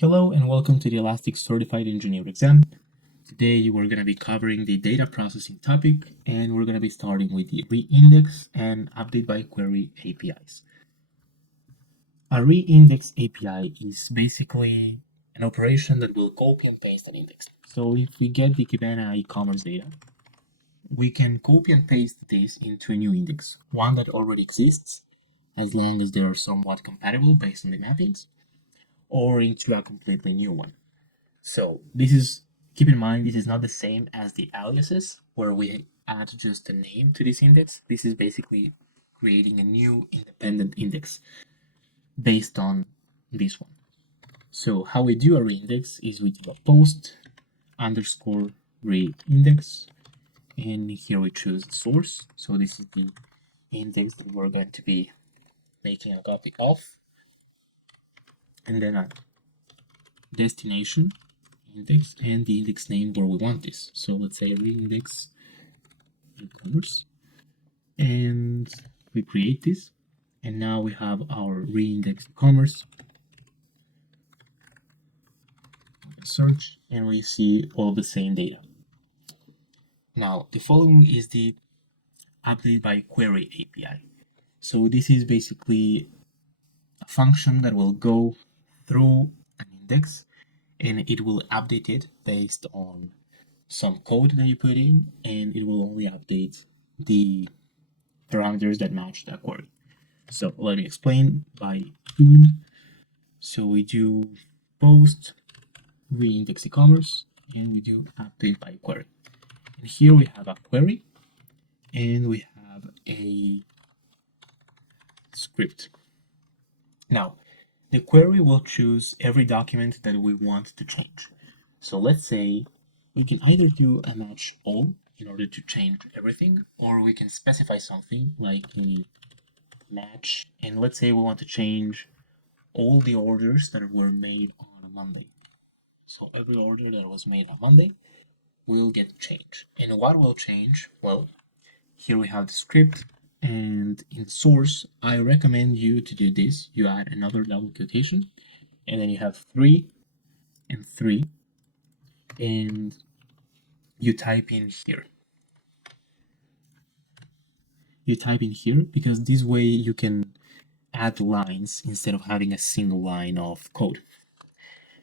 Hello and welcome to the Elastic Certified Engineer exam. Today we're going to be covering the data processing topic and we're going to be starting with the reindex and update by query APIs. A reindex API is basically an operation that will copy and paste an index. So if we get the Kibana e-commerce data, we can copy and paste this into a new index, one that already exists, as long as they are somewhat compatible based on the mappings, or into a completely new one. So keep in mind, this is not the same as the aliases where we add just a name to this index. This is basically creating a new independent index based on this one. So how we do a reindex is we do a post underscore reindex, and here we choose the source. So this is the index that we're going to be making a copy of, and then a destination index and the index name where we want this. So let's say reindex e-commerce, and we create this, and now we have our reindex e-commerce search, and we see all the same data. Now the following is the update by query API. So this is basically a function that will go through an index and it will update it based on some code that you put in, and it will only update the parameters that match that query. So let me explain by doing. So we do post reindex e-commerce and we do update by query. And here we have a query and we have a script. Now, the query will choose every document that we want to change. So let's say we can either do a match all in order to change everything, or we can specify something like a match, and let's say we want to change all the orders that were made on Monday. So every order that was made on Monday will get changed. And what will change? Well, here we have the script, and in source, I recommend you to do this. You add another double quotation, and then you have 3 and 3, and you type in here. You type in here because this way you can add lines instead of having a single line of code.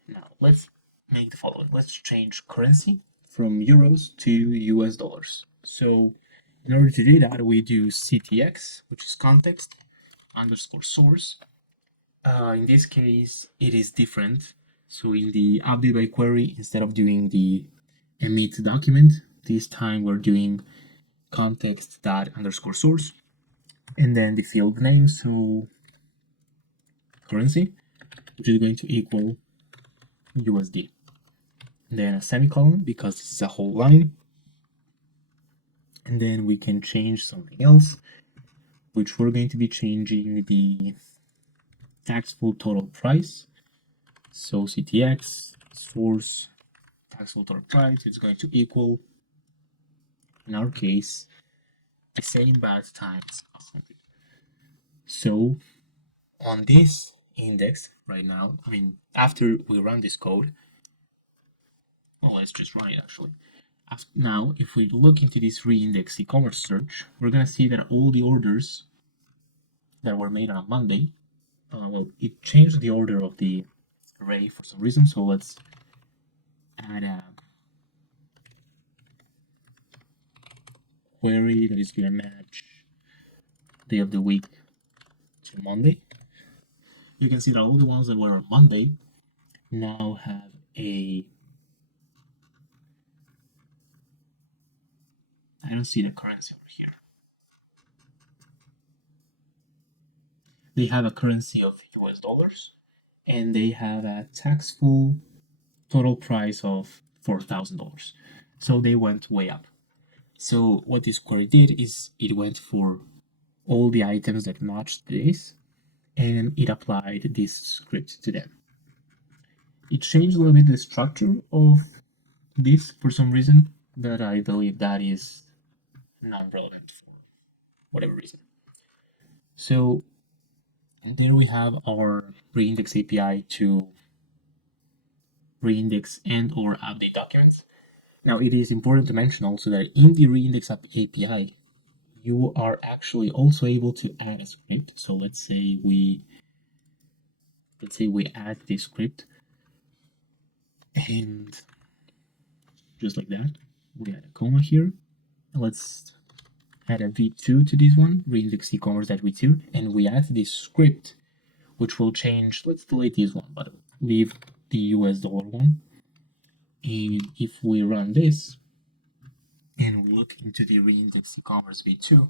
Now let's make the following. Let's change currency from euros to US dollars. So in order to do that, we do CTX, which is context underscore source. In this case, it is different. So in the update by query, instead of doing the emit document, this time we're doing context dot underscore source, and then the field name, so currency, which is going to equal USD. Then a semicolon because this is a whole line, and then we can change something else, which we're going to be changing the taxable total price. So CTX source taxable total price is going to equal, in our case, the same but times 100. So on this index right now, after we run this code, well, let's just run it actually. Now, if we look into this reindex e-commerce search, we're gonna see that all the orders that were made on a Monday, it changed the order of the array for some reason. So let's add a query that is gonna match day of the week to Monday. You can see that all the ones that were on Monday now have I don't see the currency over here. They have a currency of US dollars, and they have a taxable total price of $4,000. So they went way up. So what this query did is it went for all the items that matched this, and it applied this script to them. It changed a little bit the structure of this for some reason, but I believe that is non-relevant for whatever reason. So there we have our reindex API to reindex and or update documents. Now, it is important to mention also that in the reindex API, you are actually also able to add a script. So let's say we add this script, and just like that, we add a comma here. Let's add a v2 to this one, reindex e-commerce.v2, and we add this script, which will change. Let's delete this one, but leave the US dollar one. And if we run this and we look into the reindex e-commerce v2,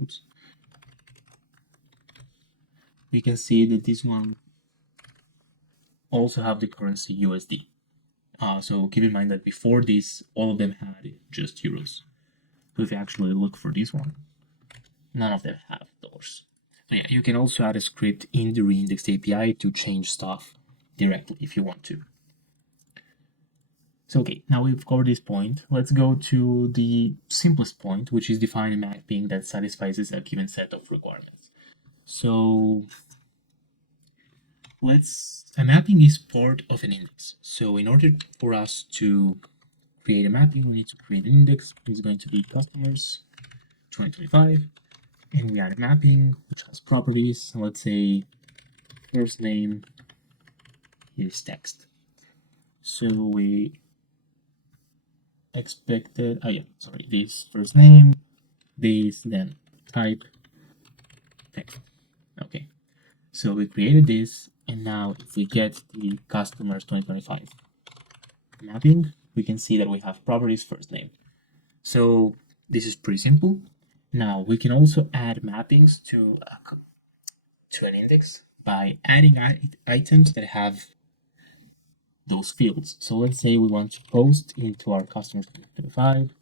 oops, we can see that this one also have the currency USD. So keep in mind that before this, all of them had just euros. So if you actually look for this one, none of them have dollars. So yeah, you can also add a script in the reindex API to change stuff directly if you want to. So okay, now we've covered this point. Let's go to the simplest point, which is define a mapping that satisfies a given set of requirements. So a mapping is part of an index. So in order for us to create a mapping, we need to create an index. It's going to be customers 2025, and we add a mapping which has properties. Let's say first name is text. So we expected, this first name, this, then type text. Okay, so we created this, and now if we get the customers 2025 mapping, we can see that we have properties first name. So this is pretty simple. Now we can also add mappings to an index by adding items that have those fields. So let's say we want to post into our customers 2025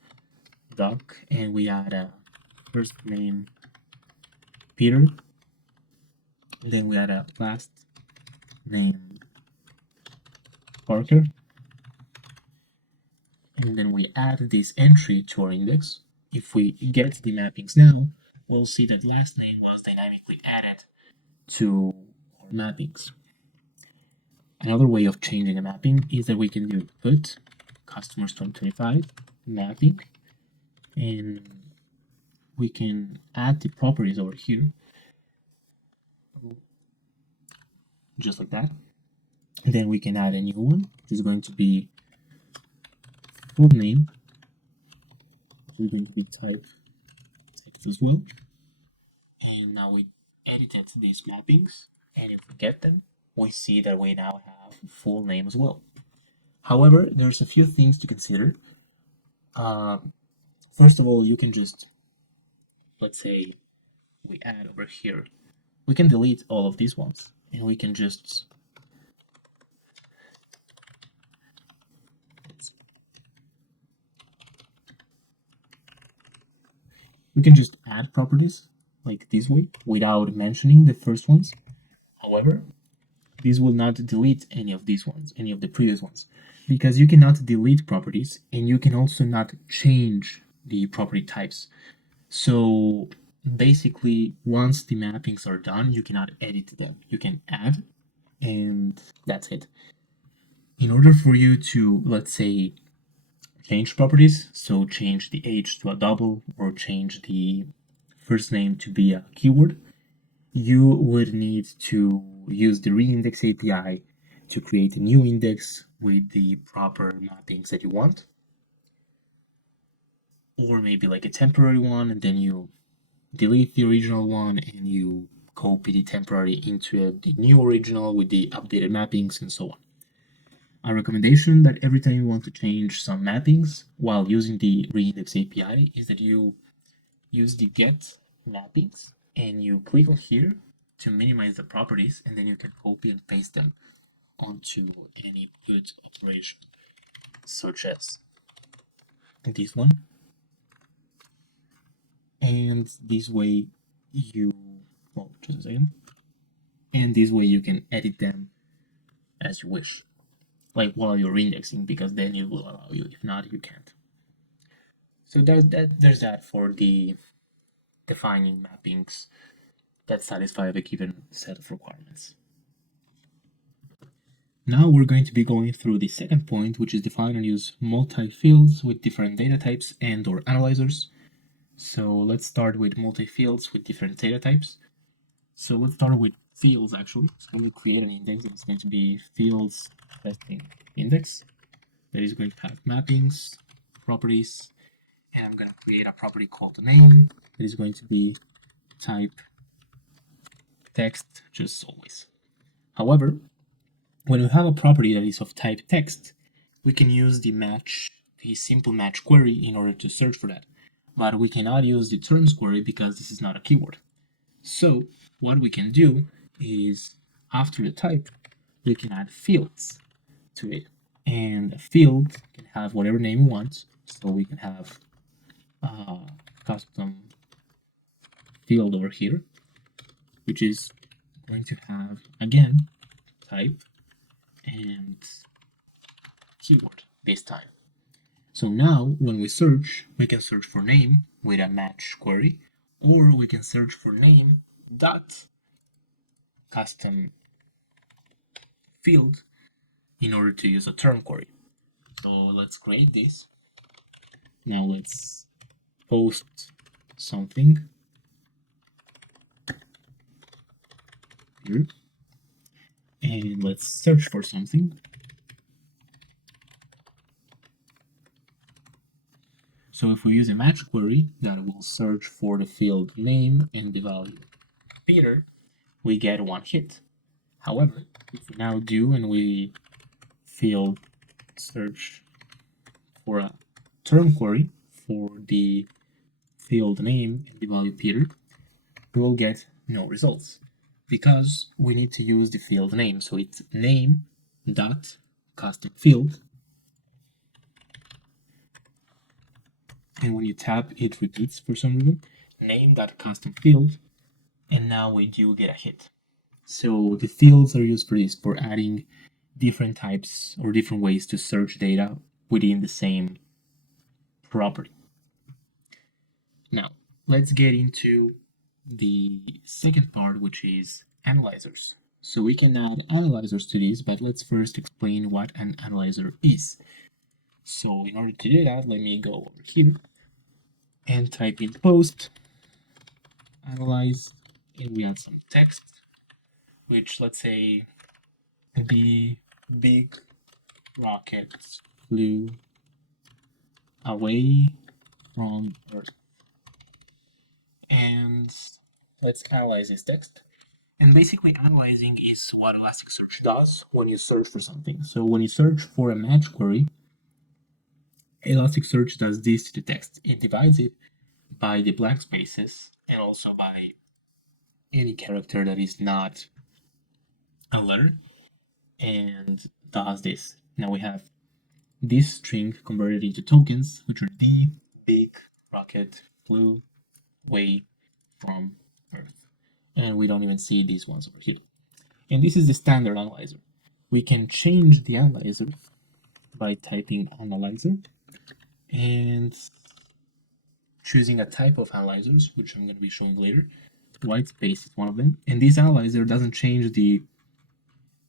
doc, and we add a first name Peter, then we add a last name Parker, and then we add this entry to our index. If we get the mappings now, we'll see that last name was dynamically added to our mappings. Another way of changing a mapping is that we can do put customers 2025 mapping, and we can add the properties over here, just like that. And then we can add a new one, which is going to be full name. We're going to be type text as well. And now we edited these mappings, and if we get them, we see that we now have full name as well. However, there's a few things to consider. First of all, you can just, let's say we add over here, we can delete all of these ones, and we can just add properties like this way without mentioning the first ones. However, this will not delete any of these ones, any of the previous ones, because you cannot delete properties, and you can also not change the property types. So basically, once the mappings are done, you cannot edit them. You can add, and that's it. In order for you to, let's say, change properties, so change the age to a double or change the first name to be a keyword, you would need to use the reindex API to create a new index with the proper mappings that you want, or maybe like a temporary one, and then you delete the original one and you copy the temporary into the new original with the updated mappings and so on. A recommendation that every time you want to change some mappings while using the reindex API is that you use the get mappings and you click on here to minimize the properties, and then you can copy and paste them onto any put operation, such as this one. And this way just a second. And this way you can edit them as you wish, like while you're indexing, because then it will allow you. If not, you can't. So there's that for the defining mappings that satisfy a given set of requirements. Now we're going to be going through the second point, which is define and use multi-fields with different data types and or analyzers. So let's start with multi-fields with different data types. So let's start with fields actually. So I'm going to create an index that's going to be fields testing index that is going to have mappings, properties, and I'm going to create a property called name that is going to be type text just always. However, when we have a property that is of type text, we can use the simple match query in order to search for that. But we cannot use the terms query because this is not a keyword. So what we can do is after the type, we can add fields to it. And a field can have whatever name we want. So we can have a custom field over here, which is going to have, again, type and keyword this time. So now when we search, we can search for name with a match query, or we can search for name dot custom field in order to use a term query. So let's create this. Now let's post something here, and let's search for something. So if we use a match query that will search for the field name and the value Peter, we get one hit. However, if we now do and we field search for a term query for the field name and the value Peter, we will get no results because we need to use the field name. So it's name dot custom field, and when you tap, it repeats for some reason. Name dot custom field, and now we do get a hit. So the fields are used for this, for adding different types or different ways to search data within the same property. Now, let's get into the second part, which is analyzers. So we can add analyzers to this, but let's first explain what an analyzer is. So in order to do that, let me go over here and type in post analyze, and we add some text, which let's say the big rockets flew away from Earth. And let's analyze this text. And basically, analyzing is what Elasticsearch does when you search for something. So when you search for a match query, Elasticsearch does this to the text. It divides it by the blank spaces and also by any character that is not a letter, and does this. Now we have this string converted into tokens, which are the big rocket flew away from Earth. And we don't even see these ones over here. And this is the standard analyzer. We can change the analyzer by typing analyzer and choosing a type of analyzers, which I'm going to be showing later. White space is one of them. And this analyzer doesn't change the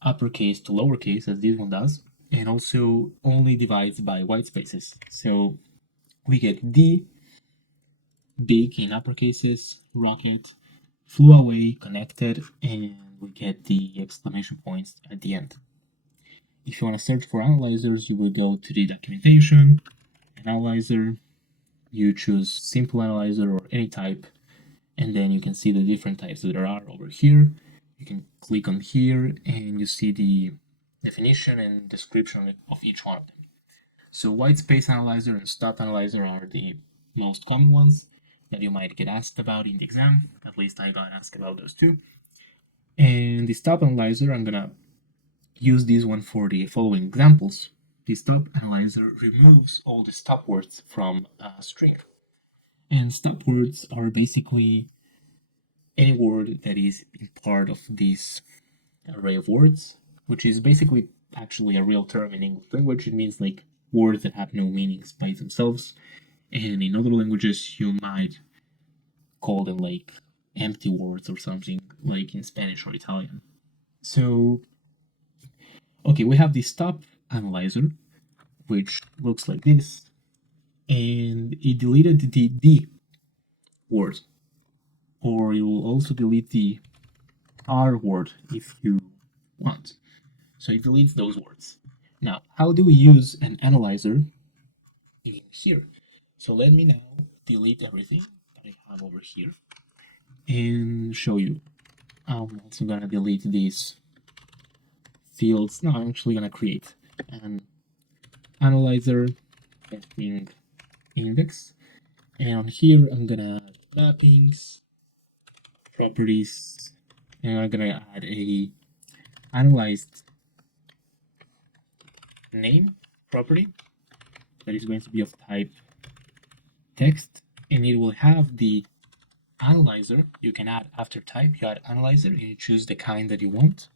uppercase to lowercase as this one does, and also only divides by white spaces. So we get D, big in uppercases, rocket, flew away, connected, and we get the exclamation points at the end. If you want to search for analyzers, you will go to the documentation, analyzer, you choose simple analyzer or any type, and then you can see the different types that there are over here. You can click on here and you see the definition and description of each one of them. So white space analyzer and stop analyzer are the most common ones that you might get asked about in the exam. At least I got asked about those two. And the stop analyzer, I'm gonna use this one for the following examples. The stop analyzer removes all the stop words from a string. And stop words are basically any word that is in part of this array of words, which is basically actually a real term in English language. It means like words that have no meanings by themselves. And in other languages, you might call them like empty words or something, like in Spanish or Italian. So, Okay, we have the stop analyzer, which looks like this, and it deleted the D word, or you will also delete the R word if you want. So it deletes those words. Now, how do we use an analyzer in here? So let me now delete everything that I have over here and show you. I'm also gonna delete these fields. No, I'm actually gonna create an analyzer testing index, and on here I'm gonna add mappings, properties, and I'm gonna add a analyzed name property that is going to be of type text, and it will have the analyzer. You can add after type, you add analyzer, and you choose the kind that you want.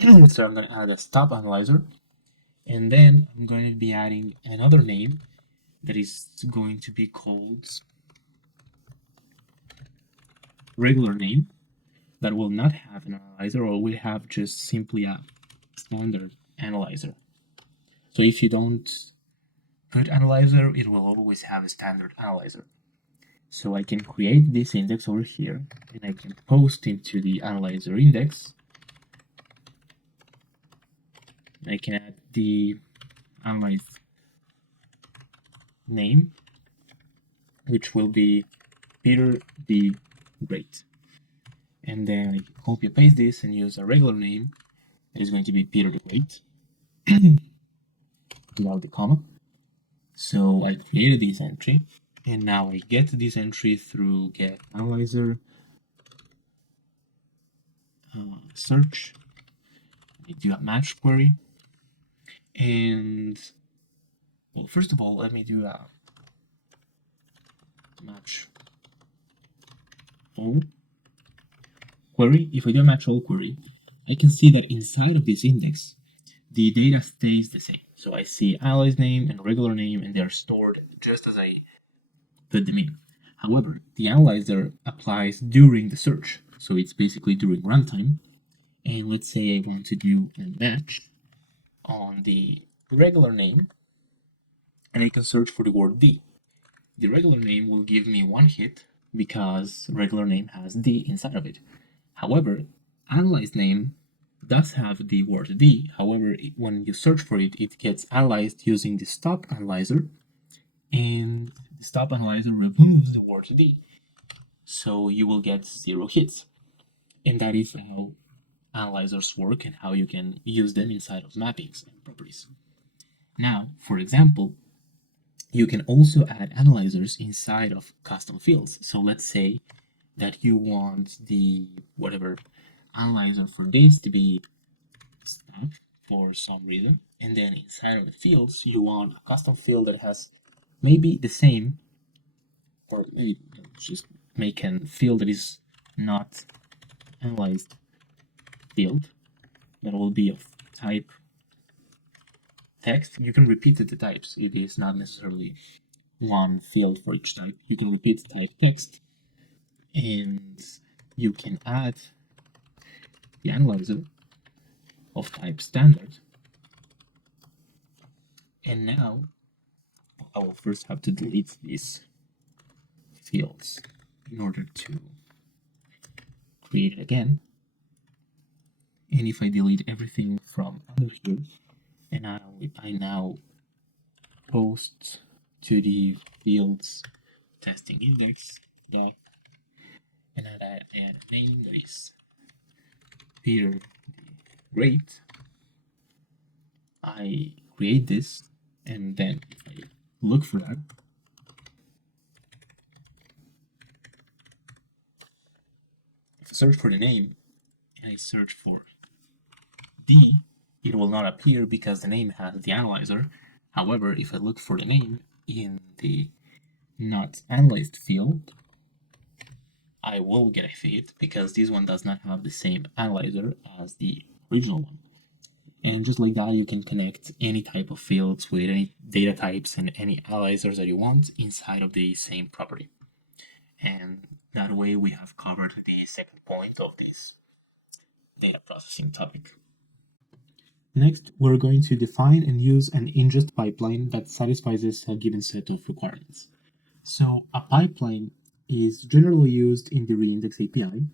So I'm going to add a stop analyzer, and then I'm going to be adding another name that is going to be called regular name, that will not have an analyzer, or will have just simply a standard analyzer. So if you don't put analyzer, it will always have a standard analyzer. So I can create this index over here, and I can post into the analyzer index. I can add the analyze name, which will be Peter the Great. And then I can copy and paste this and use a regular name that is going to be Peter the Great without the comma. So I created this entry, and now I get this entry through get analyzer search. I do a match query, and well, first of all, let me do a match all query. If I do a match all query, I can see that inside of this index, the data stays the same. So I see analyze name and regular name, and they are stored just as I put them in. However, the analyzer applies during the search, so it's basically during runtime. And let's say I want to do a match on the regular name, and I can search for the word D. The regular name will give me one hit because regular name has D inside of it. However, analyzed name does have the word D. However, when you search for it, it gets analyzed using the stop analyzer, and the stop analyzer removes the word D. So you will get 0 hits. And that is how analyzers work and how you can use them inside of mappings and properties. Now, for example, you can also add analyzers inside of custom fields. So let's say that you want the whatever analyzer for this to be stop for some reason, and then inside of the fields you want a custom field that has maybe the same, or maybe just make a field that is not analyzed field that will be of type text. You can repeat the types. It is not necessarily one field for each type. You can repeat type text, and you can add the analyzer of type standard. And now I will first have to delete these fields in order to create it again. And if I delete everything from under here, and I now post to the fields testing index, yeah, and add a name that is Peter Great, I create this, and then if I look for that, if I search for the name and I search for D, it will not appear because the name has the analyzer. However, if I look for the name in the not analyzed field, I will get a hit because this one does not have the same analyzer as the original one. And just like that, you can connect any type of fields with any data types and any analyzers that you want inside of the same property. And that way we have covered the second point of this data processing topic. Next, we're going to define and use an ingest pipeline that satisfies a given set of requirements. So a pipeline is generally used in the Reindex API,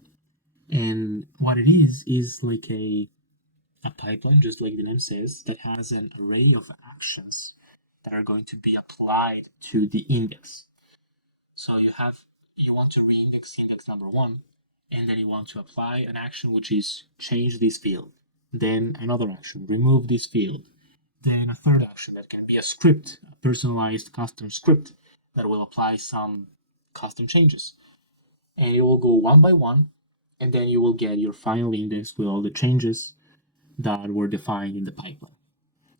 and what it is like a pipeline, just like the name says, that has an array of actions that are going to be applied to the index. So you want to reindex index number one, and then you want to apply an action which is change this field, then another action, remove this field, then a third action that can be a script, a personalized custom script that will apply some custom changes. And you will go one by one, and then you will get your final index with all the changes that were defined in the pipeline.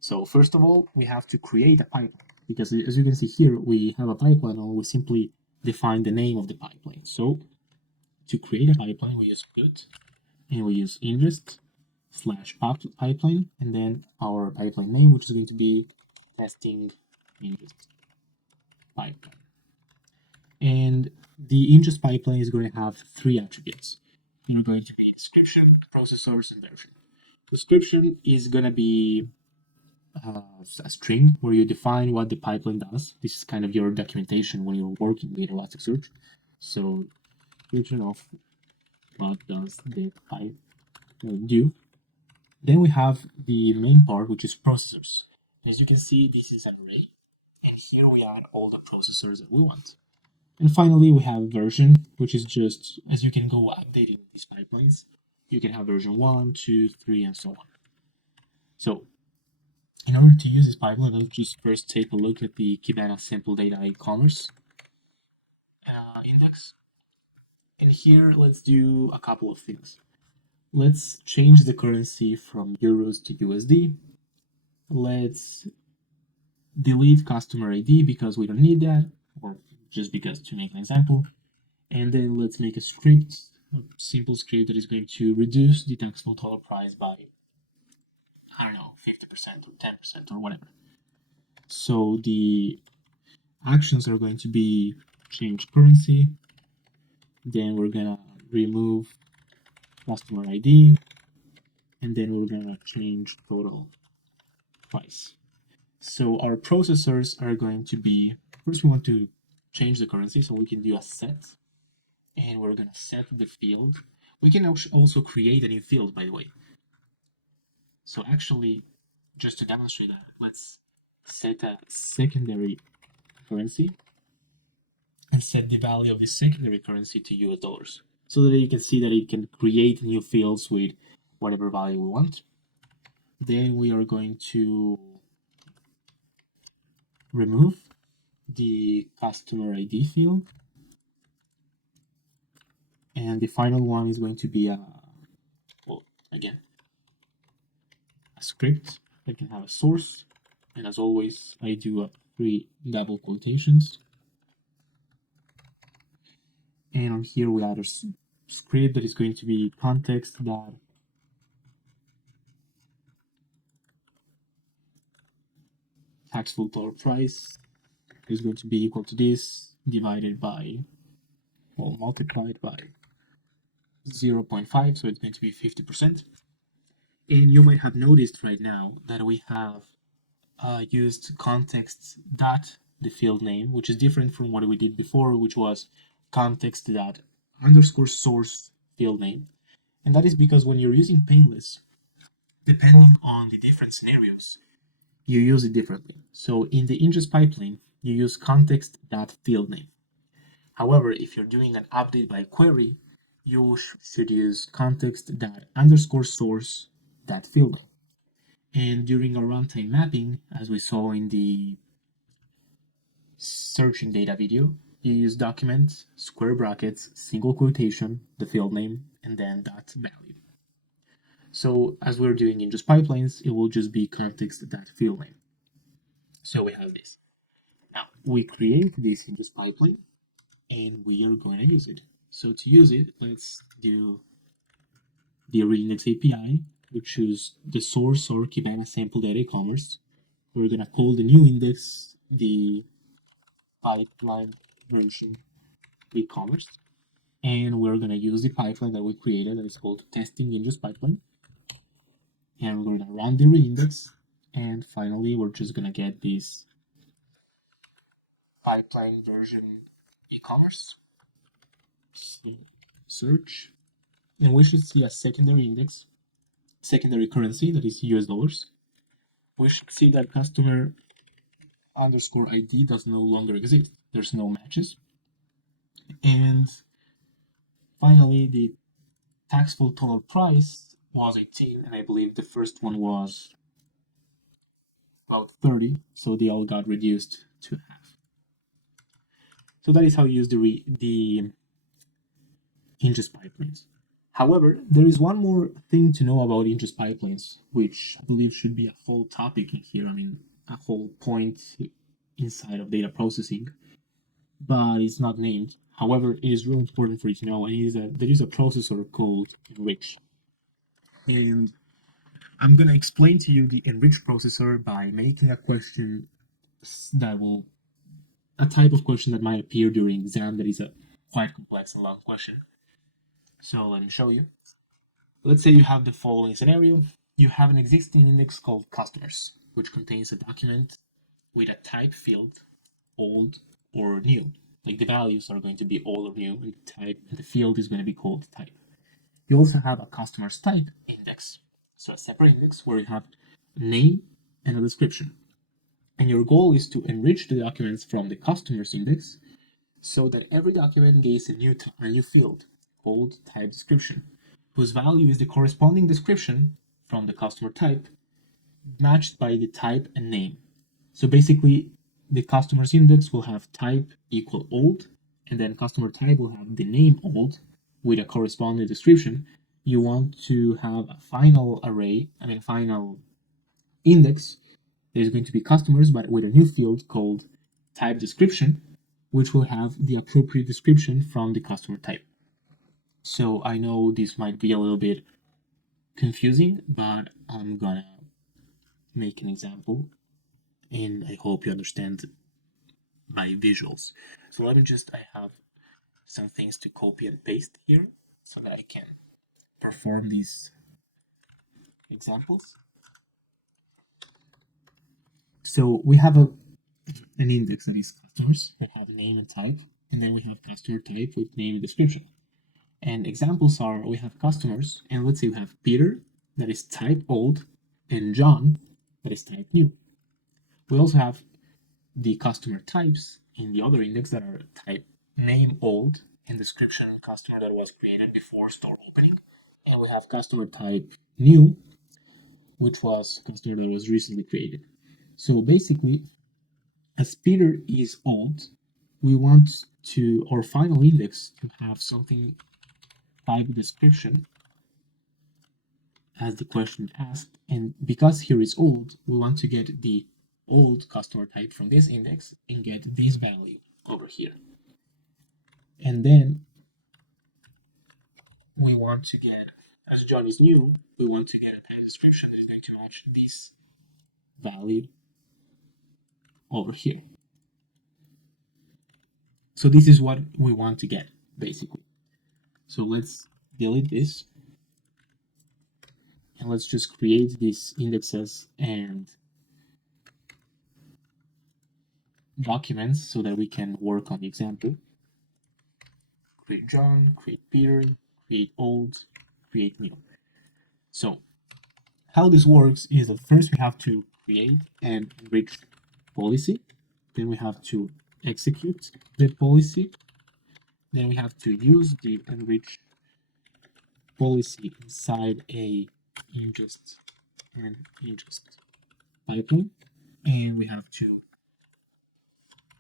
So first of all, we have to create a pipeline, because as you can see here, we have a pipeline and we simply define the name of the pipeline. So to create a pipeline, we use put and we use ingest / pipeline, and then our pipeline name, which is going to be testing ingest pipeline. And the ingest pipeline is going to have three attributes. They're going to be description, process source, and version. Description is going to be a string where you define what the pipeline does. This is kind of your documentation when you're working with Elasticsearch. So, description of what does the pipeline do. Then we have the main part, which is processors. As you can see, this is an array, and here we add all the processors that we want. And finally, we have version, which is just, as you can go updating these pipelines, you can have version 1, 2, 3, and so on. So, in order to use this pipeline, let's just first take a look at the Kibana sample data e-commerce index. And here, let's do a couple of things. Let's change the currency from euros to USD. Let's delete customer ID because we don't need that, or just because to make an example. And then let's make a script, a simple script that is going to reduce the taxable total price by, I don't know, 50% or 10% or whatever. So the actions are going to be change currency, then we're gonna remove customer ID, and then we're gonna change total price. So our processors are going to be, first we want to change the currency, so we can do a set, and we're gonna set the field. We can also create a new field, by the way. So actually, just to demonstrate that, let's set a secondary currency and set the value of the secondary currency to US dollars, so that you can see that it can create new fields with whatever value we want. Then we are going to remove the customer ID field, and the final one is going to be again, a script that can have a source, and as always, I do 3 double quotations. And on here we add a script that is going to be context dot taxable total price is going to be equal to this divided by, well, multiplied by 0.5, so it's going to be 50%. And you might have noticed right now that we have used context dot the field name, which is different from what we did before, which was context dot underscore source field name. And that is because when you're using Painless, depending on the different scenarios, you use it differently. So in the ingest pipeline, you use context dot field name. However, if you're doing an update by query, you should use context dot underscore source dot field name. And during a runtime mapping, as we saw in the searching data video, you use document, square brackets, single quotation, the field name, and then dot value. So as we're doing ingest pipelines, it will just be context dot field name. So we have this. Now we create this ingest pipeline, and we are going to use it. So to use it, let's do the Reindex API. We choose the source or Kibana sample data e-commerce. We're going to call the new index the pipeline version e-commerce, and we're going to use the pipeline that we created that is called testing ingest pipeline. and we're gonna run the reindex, and finally we're just gonna get this pipeline version e-commerce. So search, and we should see a secondary index, secondary currency, that is US dollars. We should see that customer underscore ID does no longer exist. There's no matches. And finally, the taxable total price was 18, and I believe the first one was about 30, so they all got reduced to half. So that is how you use the ingest pipelines. However, there is one more thing to know about ingest pipelines, which I believe should be a full topic in here. I mean, a whole point inside of data processing, but it's not named. However, it is really important for you to know, and it is that there is a processor called enrich. And I'm going to explain to you the enrich processor by making a question that will, a type of question that might appear during exam that is a quite complex and long question. So let me show you. Let's say you have the following scenario. You have an existing index called customers, which contains a document with a type field, old or new. Like the values are going to be old or new, and the type and the field is going to be called type. You also have a customer's type index, so a separate index where you have a name and a description. And your goal is to enrich the documents from the customer's index so that every document gets a new field called type description, whose value is the corresponding description from the customer type matched by the type and name. So basically, the customer's index will have type equal old, and then customer type will have the name old with a corresponding description. You want to have a final array, final index that is going to be customers, but with a new field called type description, which will have the appropriate description from the customer type. So I know this might be a little bit confusing, but I'm gonna make an example, and I hope you understand my visuals. So I have some things to copy and paste here so that I can perform these examples. So we have an index that is customers that have name and type, and then we have customer type with name and description. And examples are, we have customers, and let's say we have Peter that is type old and John that is type new. We also have the customer types in the other index that are type name old and description customer that was created before store opening. And we have customer type new, which was customer that was recently created. So basically, as Peter is old, we want to our final index to have something type description as the question asked, and because here is old, we want to get the old customer type from this index and get this value over here. And then we want to get, as John is new, we want to get a type description that is going to match this value over here. So this is what we want to get, basically. So let's delete this, and let's just create these indexes and documents so that we can work on the example. Create John, create Peter, create old, create new. So how this works is that first we have to create and enrich policy, then we have to execute the policy, then we have to use the enrich policy inside a ingest and ingest pipeline, and we have to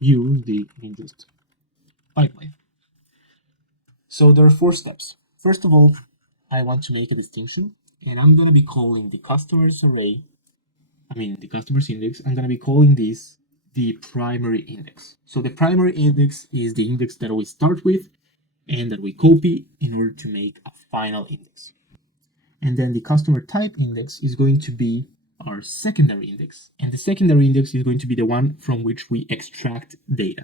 use the ingest pipeline. So there are 4 steps. First of all, I want to make a distinction, and I'm going to be calling the customers array, the customers index, I'm going to be calling this the primary index. So the primary index is the index that we start with and that we copy in order to make a final index. And then the customer type index is going to be our secondary index, and the secondary index is going to be the one from which we extract data.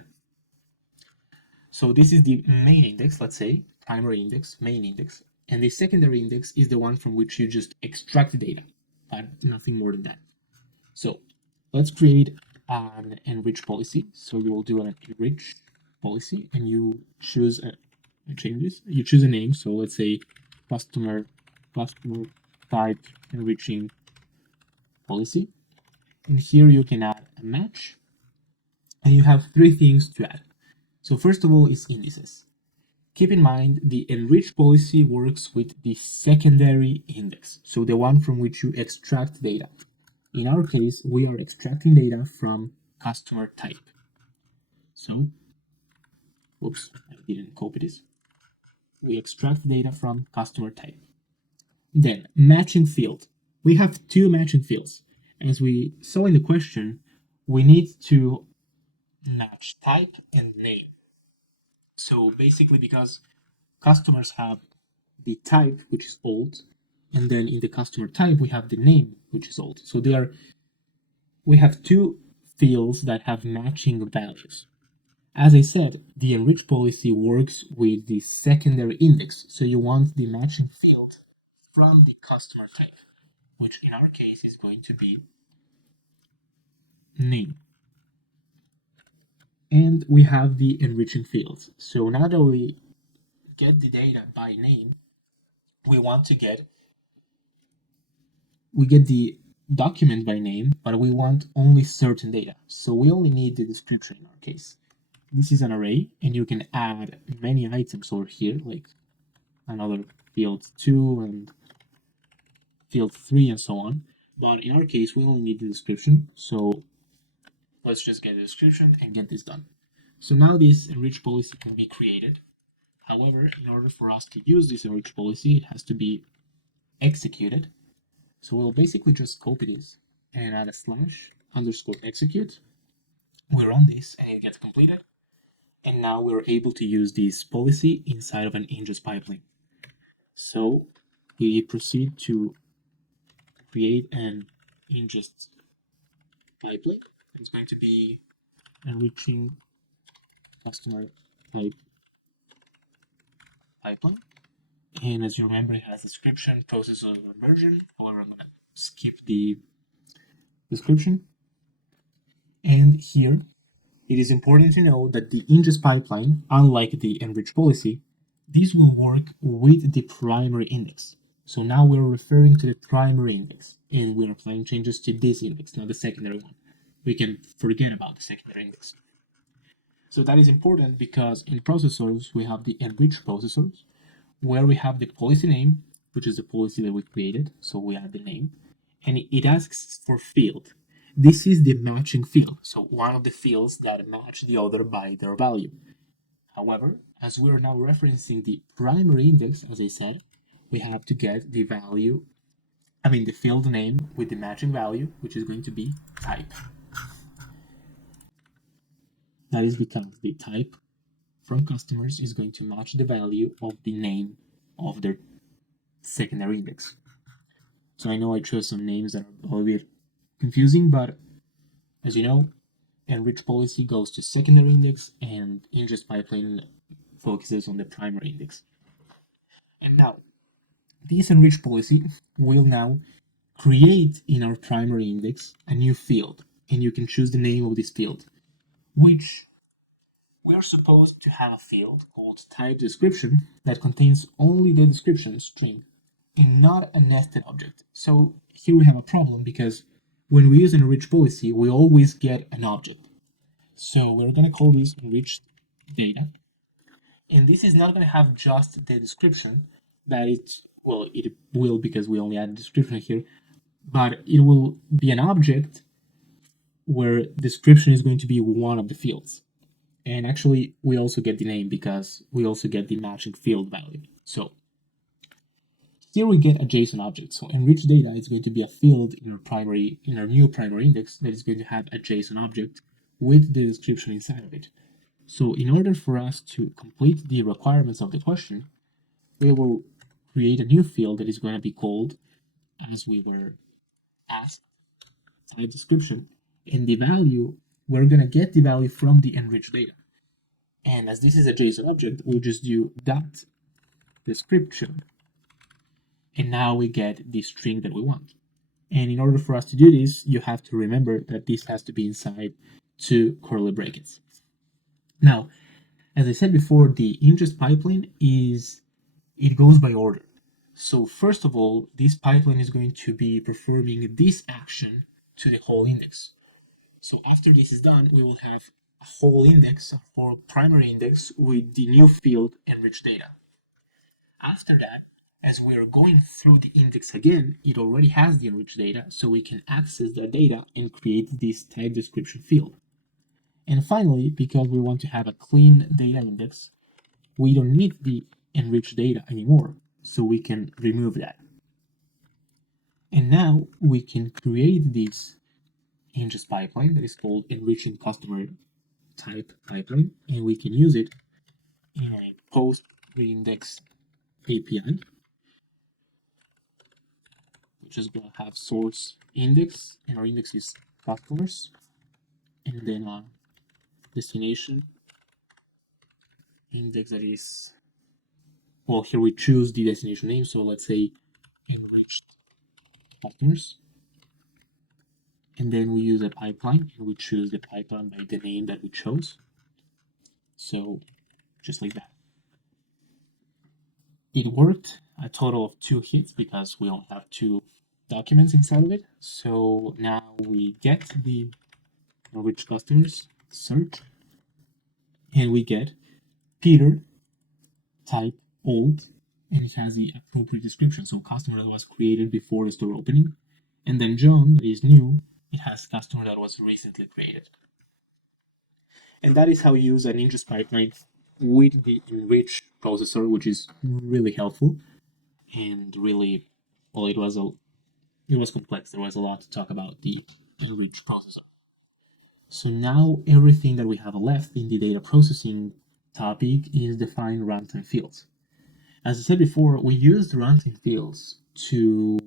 So this is the main index, let's say, primary index, main index, and the secondary index is the one from which you just extract the data. but nothing more than that. So let's create an enrich policy. So you will do an enrich policy and you choose changes. You choose a name. So let's say customer type enriching policy. And here you can add a match. And you have three things to add. So first of all is indices. Keep in mind the enrich policy works with the secondary index, so the one from which you extract data. In our case, we are extracting data from customer type. So, oops, I didn't copy this. We extract data from customer type. Then, matching field. We have two matching fields. As we saw in the question, we need to match type and name. So basically, because customers have the type, which is old, and then in the customer type, we have the name, which is old. So we have two fields that have matching values. As I said, the enrich policy works with the secondary index. So you want the matching field from the customer type, which in our case is going to be name. And we have the enriching fields. So now that we get the data by name, we get the document by name, but we want only certain data. So we only need the description in our case. This is an array, and you can add many items over here, like another field 2 and field 3 and so on. But in our case, we only need the description. So let's just get the description and get this done. So now this enrich policy can be created. However, in order for us to use this enrich policy, it has to be executed. So we'll basically just copy this and add a /_execute. We run this and it gets completed. And now we're able to use this policy inside of an ingest pipeline. So we proceed to create an ingest pipeline. It's going to be enriching customer type pipeline. And as you remember, it has description, process of immersion. However, I'm going to skip the description. And here, it is important to know that the ingest pipeline, unlike the enrich policy, this will work with the primary index. So now we're referring to the primary index, and we're applying changes to this index, not the secondary one. We can forget about the secondary index. So that is important because in processors, we have the enriched processors, where we have the policy name, which is the policy that we created, so we add the name, and it asks for field. This is the matching field, so one of the fields that match the other by their value. However, as we're now referencing the primary index, as I said, we have to get the field name with the matching value, which is going to be type. That is because the type from customers is going to match the value of the name of their secondary index. So I know I chose some names that are a little bit confusing, but as you know, enrich policy goes to secondary index and ingest pipeline focuses on the primary index. And now, this enrich policy will now create in our primary index a new field, and you can choose the name of this field, which we're supposed to have a field called type description that contains only the description string and not a nested object. So here we have a problem because when we use an enrich policy, we always get an object. So we're going to call this enriched data. And this is not going to have just the description that it will because we only add a description here, but it will be an object where description is going to be one of the fields. And actually, we also get the name because we also get the matching field value. So here we get a JSON object. So enriched data is going to be a field in our new primary index that is going to have a JSON object with the description inside of it. So in order for us to complete the requirements of the question, we will create a new field that is going to be called, as we were asked, type description. And the value, we're going to get the value from the enriched data. And as this is a JSON object, we'll just do dot description. And now we get the string that we want. And in order for us to do this, you have to remember that this has to be inside two curly brackets. Now, as I said before, the ingest pipeline it goes by order. So first of all, this pipeline is going to be performing this action to the whole index. So after this is done, we will have a whole index, a whole primary index with the new field enriched data. After that, as we are going through the index again, it already has the enriched data, so we can access that data and create this type description field. And finally, because we want to have a clean data index, we don't need the enriched data anymore, so we can remove that. And now we can create this ingest pipeline that is called enriching customer type pipeline, and we can use it in a post reindex API, which is going to have source index, and our index is customers, and then a destination index that is, well, here we choose the destination name, so let's say enriched customers, and then we use a pipeline, and we choose the pipeline by the name that we chose. So just like that. It worked a total of 2 hits because we only have 2 documents inside of it. So now we get the enriched customers search, and we get Peter type old, and it has the appropriate description. So customer that was created before the store opening, and then John that is new, it has customer that was recently created. And that is how you use an ingest pipeline with the enrich processor, which is really helpful and really, well, it was complex. There was a lot to talk about the enrich processor. So now everything that we have left in the data processing topic is define runtime fields. As I said before, we used runtime fields in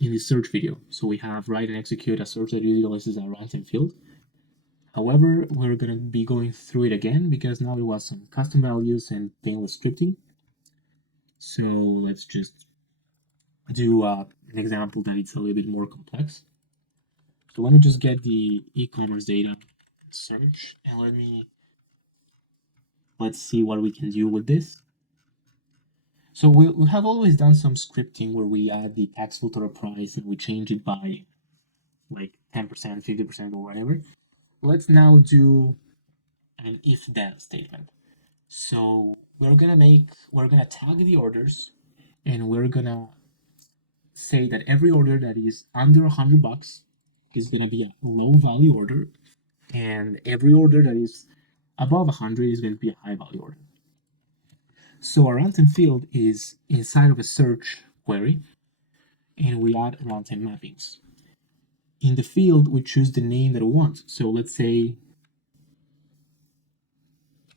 the search video. So we have write and execute a search that utilizes a runtime field. However, we're going to be going through it again because now it was some custom values and painless scripting. So let's just do an example that it's a little bit more complex. So let me just get the e-commerce data search, and let's see what we can do with this. So we have always done some scripting where we add the taxable total price and we change it by like 10%, 50%, or whatever. Let's now do an if-then statement. So we're gonna tag the orders, and we're gonna say that every order that is under $100 is gonna be a low value order, and every order that is above 100 is going to be a high value order. So our runtime field is inside of a search query, and we add runtime mappings. In the field, we choose the name that we want. So let's say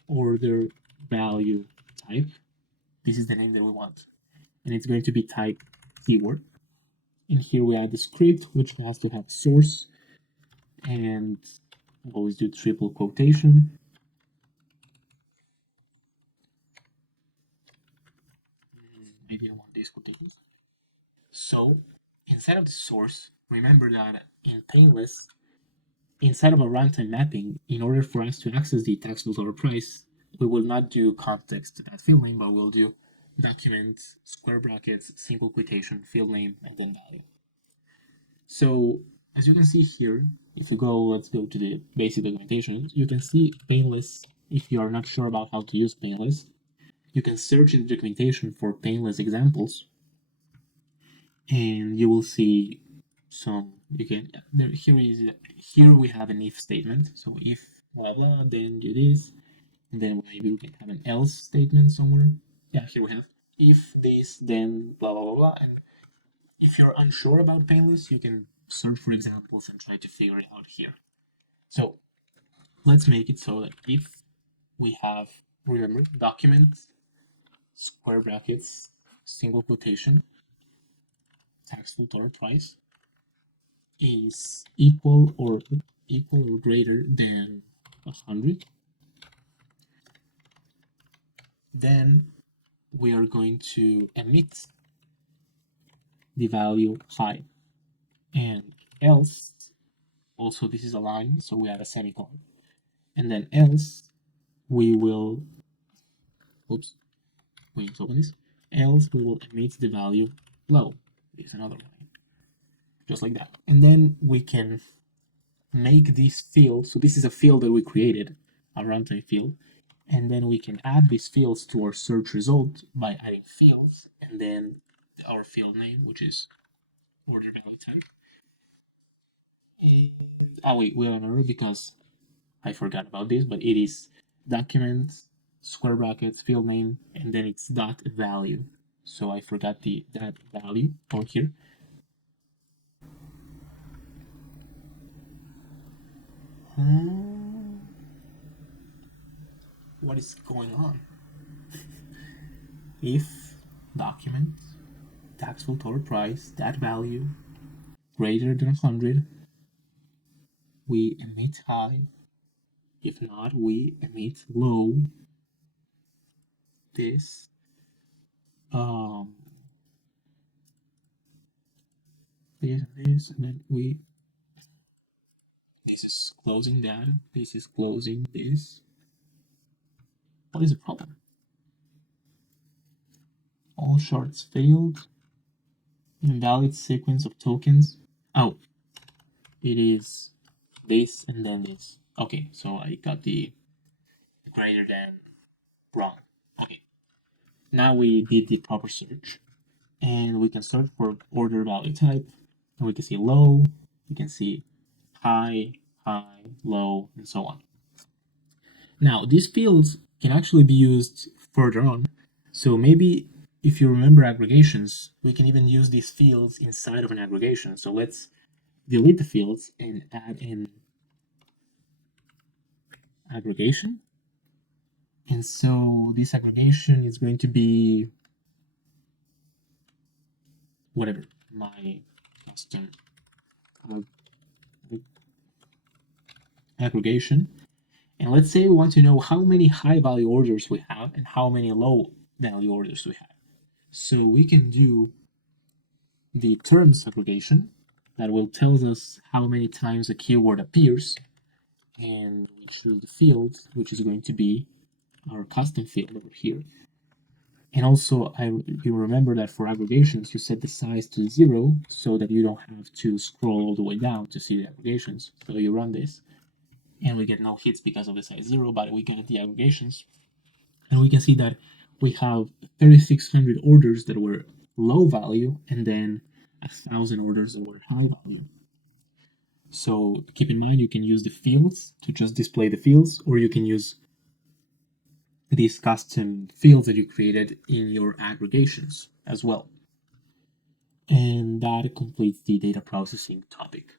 order value type. This is the name that we want, and it's going to be type keyword. And here we add the script, which has to have source, and always do triple quotation. Maybe I want these quotations. So inside of the source, remember that in Painless, inside of a runtime mapping, in order for us to access the taxable total price, we will not do context to that field name, but we'll do document, square brackets, single quotation, field name, and then value. So as you can see here, if you go, let's go to the basic documentation, you can see Painless. If you are not sure about how to use Painless, you can search in the documentation for Painless examples, and you will see some. You can here we have an if statement. So if blah blah, then do this, and then maybe we can have an else statement somewhere. Yeah, here we have if this, then blah blah blah blah. And if you're unsure about Painless, you can search for examples and try to figure it out here. So let's make it so that if we have, remember, document, square brackets, single quotation, taxable total price is equal or greater than 100, then we are going to emit the value high. And else, also this is a line, so we have a semicolon. And then else, we will, oops, we need to open this. Else we will emit the value low. There's another line, just like that. And then we can make this field. So this is a field that we created, a runtime field. And then we can add these fields to our search result by adding fields and then our field name, which is order value type. And wait, we have an error because I forgot about this, but it is document square brackets field name and then it's dot value. So I forgot the that value over here. What is going on? If document taxable total price that value greater than 100, we emit high. If not, we emit low. This this, and then this is closing that, this is closing this. What is the problem? All shards failed. Invalid sequence of tokens. Oh, it is this and then this. Okay, so I got the greater than wrong. Okay, now we did the proper search and we can search for order value type and we can see low, we can see high, high, low, and so on. Now these fields can actually be used further on. So maybe if you remember aggregations, we can even use these fields inside of an aggregation. So let's delete the fields and add in aggregation. And so this aggregation is going to be whatever, my custom aggregation. And let's say we want to know how many high value orders we have and how many low value orders we have. So we can do the terms aggregation that will tell us how many times a keyword appears, and we choose the field, which is going to be our custom field over here. And also, you remember that for aggregations, you set the size to 0 so that you don't have to scroll all the way down to see the aggregations. So you run this, and we get no hits because of the size 0, but we get the aggregations, and we can see that we have 3,600 orders that were low value, and then 1,000 orders that were high value. So keep in mind, you can use the fields to just display the fields, or you can use these custom fields that you created in your aggregations as well. And that completes the data processing topic.